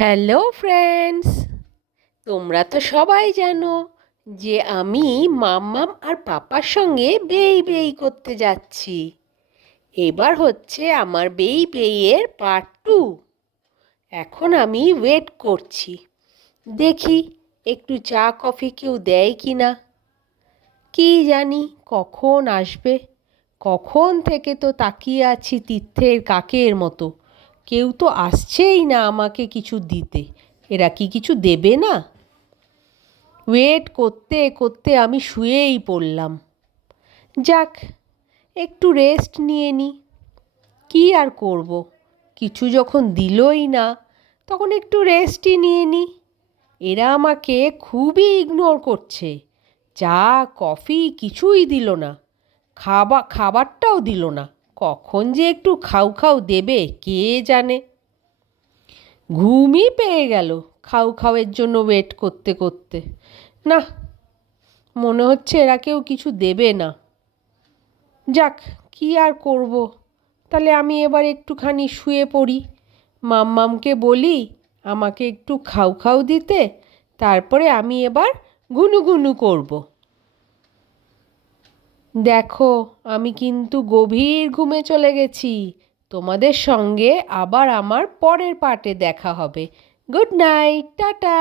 Hello friends, তোমরা তো সবাই জানো যে আমি মাম্মাম আর পাপার সঙ্গে বেই বেই করতে যাচ্ছি। এবার হচ্ছে আমার বেই বেইয়ের পার্ট 2। এখন আমি ওয়েট করছি, দেখি একটু চা কফি কেউ দেয় কি না। কি জানি কখন আসবে। কখন থেকে তো তাকিয়ে আছি তীর্থের কাকের মতো, কেউ তো আসছেই না আমাকে কিছু দিতে। এরা কি কিছু দেবে না? ওয়েট করতে করতে আমি শুয়েই পড়লাম। যাক, একটু রেস্ট নিয়ে নিই। কী আর করব, কিছু যখন দিলই না তখন একটু রেস্টই নিয়ে নিই। এরা আমাকে খুবই ইগনোর করছে। চা কফি কিছুই দিল না, খাবারটাও দিল না। কখন যে একটু খাউ খাউ দেবে কে জানে। ঘুমই পেয়ে গেল খাউ খাওয়ের জন্য ওয়েট করতে করতে। না, মনে হচ্ছে এরা কেউ কিছু দেবে না। যাক, কি আর করব, তাহলে আমি এবার একটুখানি শুয়ে পড়ি। মাম্মামকে বলি আমাকে একটু খাউ খাউ দিতে, তারপরে আমি এবার গুনুগুনু করব। দেখো, আমি কিন্তু গভীর ঘুমে চলে গেছি। তোমাদের সঙ্গে আবার আমার পরের পার্টে দেখা হবে। Good night, tata.